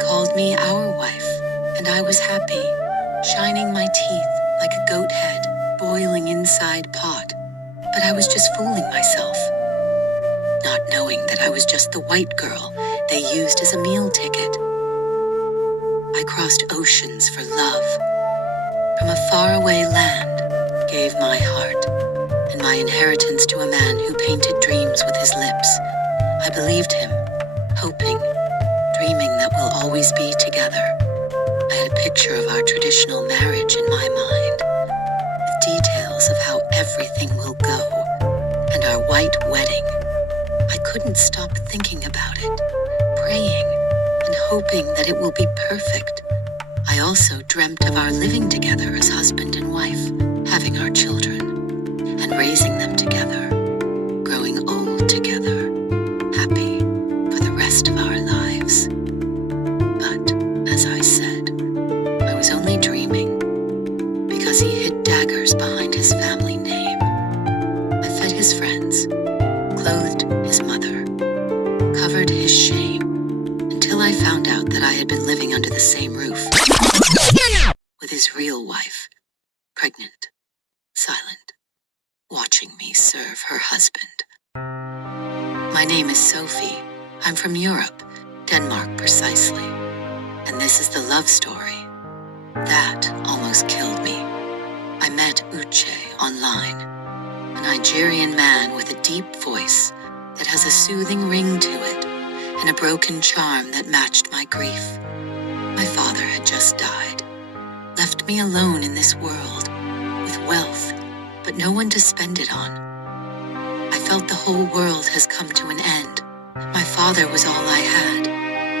called me our wife, and I was happy, shining my teeth like a goat head boiling inside pot. But I was just fooling myself, not knowing that I was just the white girl they used as a meal ticket. I crossed oceans for love, from a faraway land, gave my heart and my inheritance to a man who painted dreams with his lips. I believed him, hoping, dreaming that we'll always be together. I had a picture of our traditional marriage in my mind, with details of how everything will go, and our white wedding. I couldn't stop thinking about it, praying and hoping that it will be perfect. I also dreamt of our living together as husband and wife, having our children, and raising them together, growing old together, happy for the rest of our lives. But, as I said, I was only dreaming, because he hid daggers behind his family name. I fed his friends, clothed his mother, covered his shame, until I found out that I had been living under the same roof with his real wife, pregnant, silent, watching me serve her husband. My name is Sophie. I'm from Europe, Denmark precisely, and this is the love story that almost killed me. I met Uche online, a Nigerian man with a deep voice that has a soothing ring to it and a broken charm that matched my grief. My father had just died, left me alone in this world, with wealth, but no one to spend it on. I felt the whole world has come to an end. My father was all I had,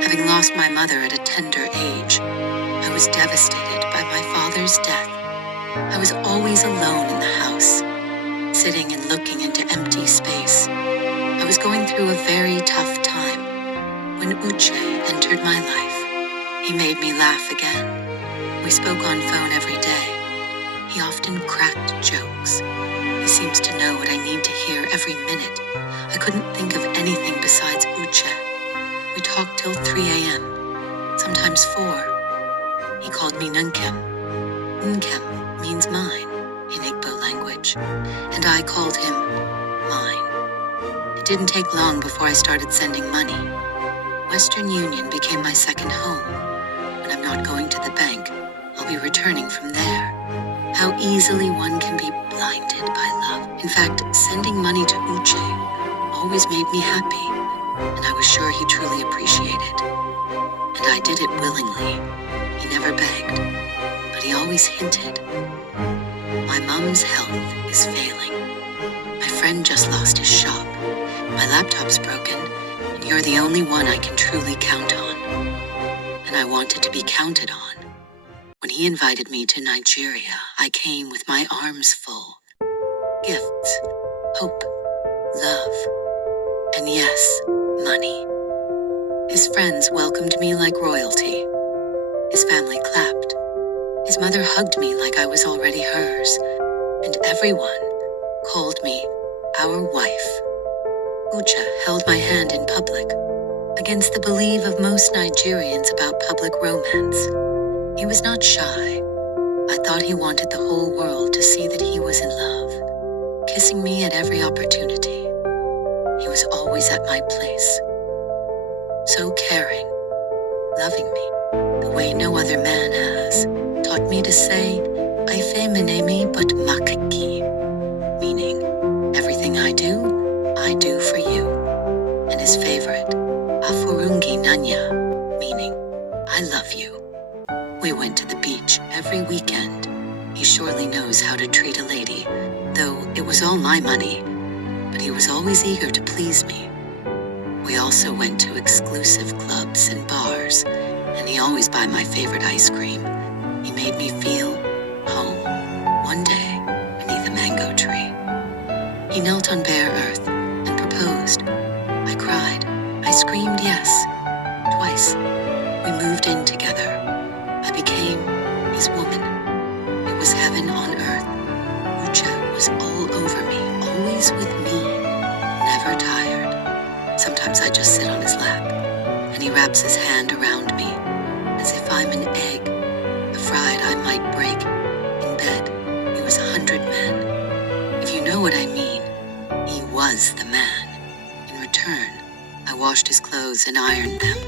having lost my mother at a tender age. I was devastated by my father's death. I was always alone in the house, sitting and looking into empty space. I was going through a very tough time when Uche entered my life. He made me laugh again. We spoke on phone every day. He often cracked jokes. He seems to know what I need to hear every minute. I couldn't think of anything besides Uche. We talked till 3 a.m., sometimes 4. He called me Nunkem. Nunkem means mine in Igbo language, and I called him mine. It didn't take long before I started sending money. Western Union became my second home. When I'm not going to the bank, I'll be returning from there. How easily one can be blinded by love. In fact, sending money to Uche always made me happy, and I was sure he truly appreciated. And I did it willingly. He never begged, but he always hinted. My mom's health is failing. My friend just lost his shop. My laptop's broken, and you're the only one I can truly count on. And I wanted to be counted on. When he invited me to Nigeria, I came with my arms full. Gifts, hope, love, and yes, money. His friends welcomed me like royalty. His family clapped. His mother hugged me like I was already hers. And everyone called me our wife. Uche held my hand in public, against the belief of most Nigerians about public romance. He was not shy. I thought he wanted the whole world to see that he was in love, kissing me at every opportunity. He was always at my place, so caring, loving me the way no other man has, taught me to say, Aife menemi but makaki, meaning, everything I do for you. And his favorite, Afurungi Nanya, meaning, I love you. We went to the beach every weekend. He surely knows how to treat a lady, though it was all my money, but he was always eager to please me. We also went to exclusive clubs and bars, and he always buy my favorite ice cream. He made me feel home one day beneath a mango tree. He knelt on bare earth and proposed. I cried. I screamed yes. Twice. We moved in together. I became his woman. It was heaven on earth. Uche was all over me, always with me, never tired. Sometimes I just sit on his lap, and he wraps his hand around me, as if I'm an egg, afraid I might break. In bed, he was 100 men. If you know what I mean, he was the man. In return, I washed his clothes and ironed them.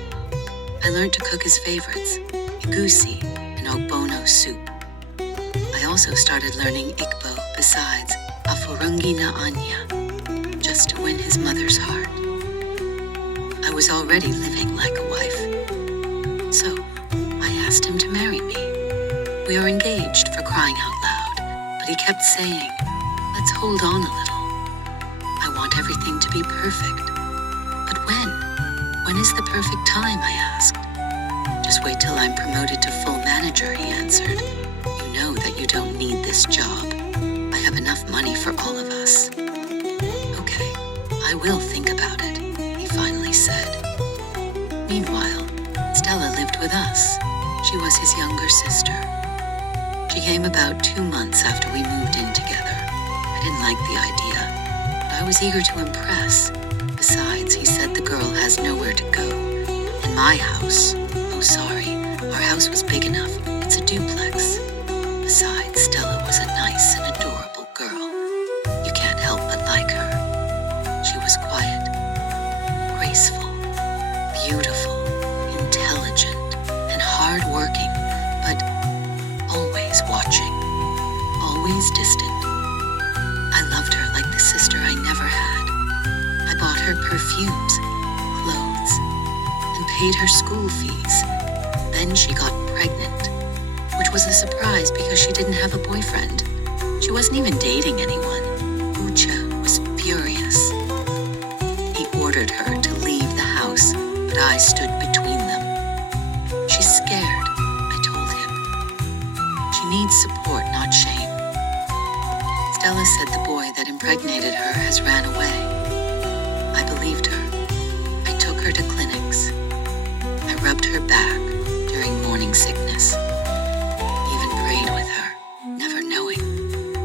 I learned to cook his favorites, egusi and ogbono soup. I also started learning Igbo besides Afurungi na Anya, just to win his mother's heart. I was already living like a wife. So, I asked him to marry me. We are engaged, for crying out loud, but he kept saying, "Let's hold on a little. I want everything to be perfect." "But when? When is the perfect time?" I asked. "Just wait till I'm promoted to full manager," he answered. "You know that you don't need this job. I have enough money for all of us." "Okay, I will think about it," he finally said. Meanwhile, Stella lived with us. She was his younger sister. She came about 2 months after we moved in together. I didn't like the idea, but I was eager to impress. Besides, he said the girl has nowhere to go. In my house, oh sorry, our house was big enough. It's a duplex. Besides, Stella was a nice and adorable girl. You can't help but like her. She was quiet, graceful, beautiful, intelligent, and hardworking, but always watching, always distant. I loved her like the sister I never had. I bought her perfumes, clothes, and paid her school fees. Then she got pregnant, which was a surprise because she didn't have a boyfriend. She wasn't even dating anyone. Uche was furious. He ordered her to leave the house, but I stood between them. "She's scared," I told him. "She needs support, not shame." Stella said the boy that impregnated her has ran away. I believed her. I took her to clinics. I rubbed her back during morning sickness. Even prayed with her, never knowing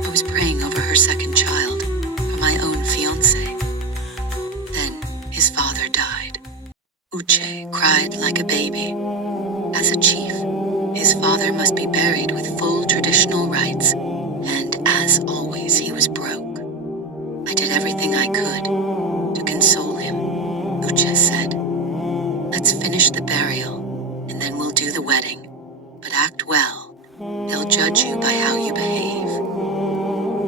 I was praying over her second child for my own fiancé. Then his father died. Uche cried like a baby. As a chief, his father must be buried with full traditional rites, and as always, he was broke. I did everything I could to console him. Uche said, "Let's finish the burial, and then we'll do the wedding. But act well. They'll judge you by how you behave."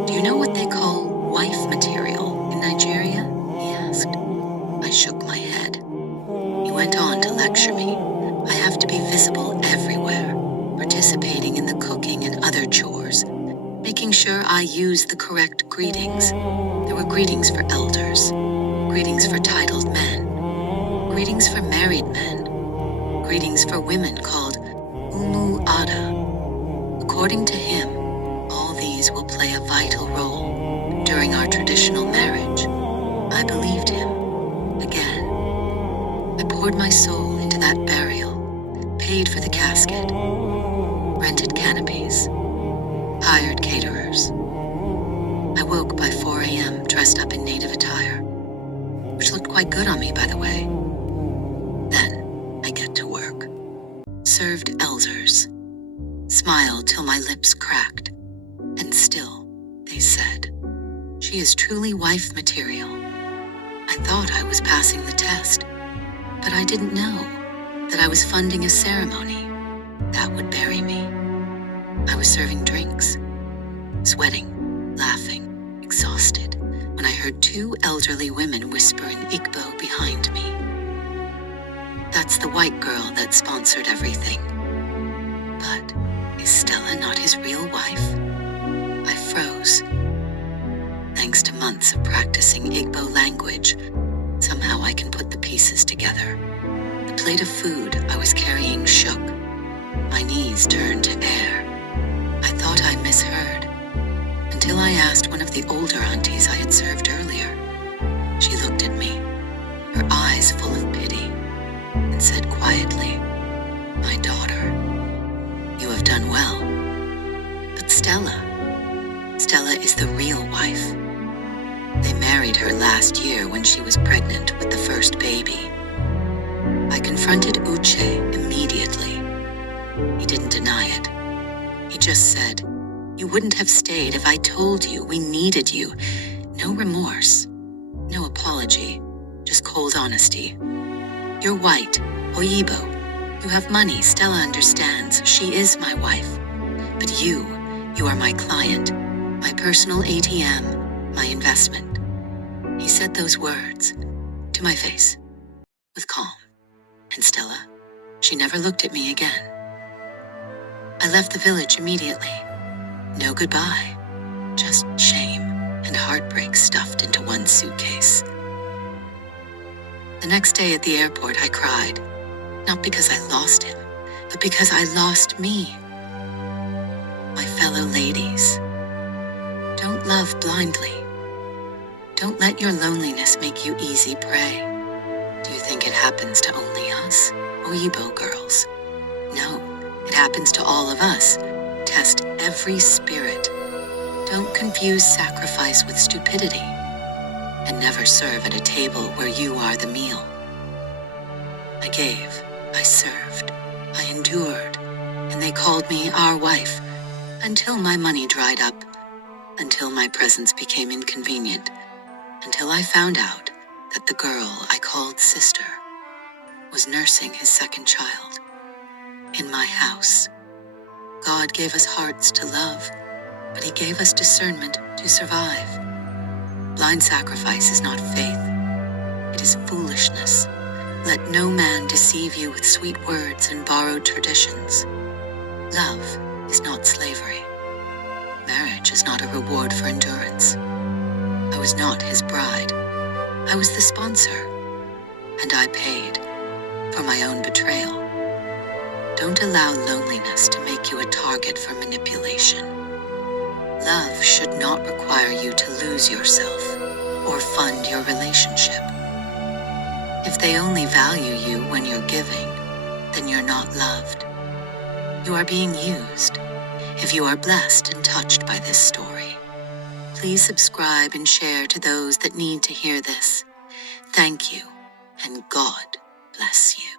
"Do you know what they call wife material in Nigeria?" he asked. I shook my head. He went on to lecture me. I have to be visible everywhere, participating in the cooking and other chores, making sure I use the correct greetings. There were greetings for elders, greetings for titled men, greetings for married men, greetings for women called Umu Ada. According to him, all these will play a vital role during our traditional marriage. I believed him. Again, I poured my soul into that burial, paid for the casket, rented canopies, hired caterers. I woke by 4 a.m. dressed up in native attire, which looked quite good on me, by the way. Then I get to work. Served elders. Smiled till my lips cracked. And still, they said, "She is truly wife material." I thought I was passing the test, but I didn't know that I was funding a ceremony that would bury me. I was serving drinks, sweating, laughing, exhausted, when I heard 2 elderly women whisper in Igbo behind me. "That's the white girl that sponsored everything. But is Stella not his real wife?" I froze. Thanks to months of practicing Igbo language, somehow I can put the pieces together. The plate of food I was carrying shook. My knees turned to air. I thought I misheard, until I asked one of the older aunties I had served earlier. She looked at me, her eyes full of pity, and said quietly, "My daughter, you have done well. But Stella is the real wife. They married her last year when she was pregnant with the first baby." I confronted Uche immediately. didn't deny it. He just said, "You wouldn't have stayed if I told you we needed you." No remorse, no apology, just cold honesty. "You're white, Oyibo. You have money, Stella understands. She is my wife. But you are my client, my personal ATM, my investment." He said those words to my face with calm. And Stella, she never looked at me again. I left the village immediately. No goodbye, just shame and heartbreak stuffed into one suitcase. The next day at the airport, I cried, not because I lost him, but because I lost me. My fellow ladies, don't love blindly. Don't let your loneliness make you easy prey. Do you think it happens to only us, Oyibo girls? No, it happens to all of us. Test every spirit. Don't confuse sacrifice with stupidity. And never serve at a table where you are the meal. I gave, I served, I endured, and they called me our wife, until my money dried up, until my presence became inconvenient, until I found out that the girl I called sister was nursing his second child in my house. God gave us hearts to love, but he gave us discernment to survive. Blind sacrifice is not faith. It is foolishness. Let no man deceive you with sweet words and borrowed traditions. Love is not slavery. Marriage is not a reward for endurance. I was not his bride. I was the sponsor, and I paid for my own betrayal. Don't allow loneliness to make you a target for manipulation. Love should not require you to lose yourself or fund your relationship. If they only value you when you're giving, then you're not loved. You are being used. If you are blessed and touched by this story, please subscribe and share to those that need to hear this. Thank you, and God bless you.